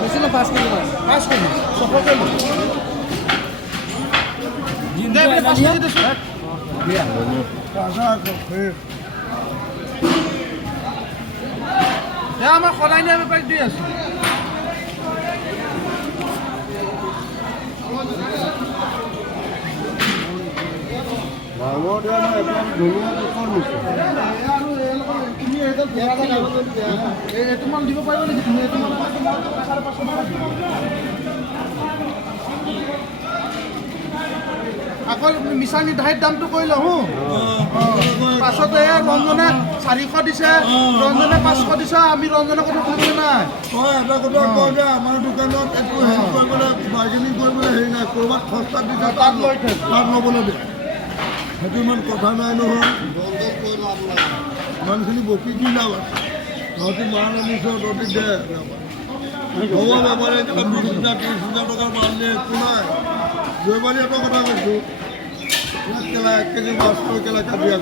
বেছি না 5 কেজি মান 5 কেজি 600 কেজি দে 5 কেজি দিছো দিয়া রাজা কফে দে আমাৰ সলাই নিয়া বেপাৰীক দি আছো ডাঙৰ দিয়া নাই একদম ধুনীয়া দুখন নিছে তুমি এটা তোমাক দিব পাৰিব নেকি তুমি এইটো মানে 550 টকা আকৌ মিছানি ধাইত দামটো কৈ লওঁ পাছত এয়া ৰঞ্জনে 400 দিছে ৰঞ্জনে 500 দিছে আমি ৰঞ্জনে কথা শুনিব নাই এটা কথা কওঁ যে আমাৰ দোকানত একো হেৰি কৰিবলৈ বাৰ্গেনিং কৰিবলৈ হেৰি নাই ক'ৰবাত সস্তাত দিছে তাত লৈ থৈ তাত ল'বলৈ দিয়ে সেইটো ইমান কথা নাই নহয় ইমানখিনি বকি কি লাভ আছে তহঁতি মাল আনিছ তহঁতি দে হ'ব বেপাৰী 20,000 30,000 টকাৰ মাল দিয়ে একো নাই জয়বাৰী এটা কথা কৈছোঁ 1 কেজি মাছ 1 কেলা কাজিয়া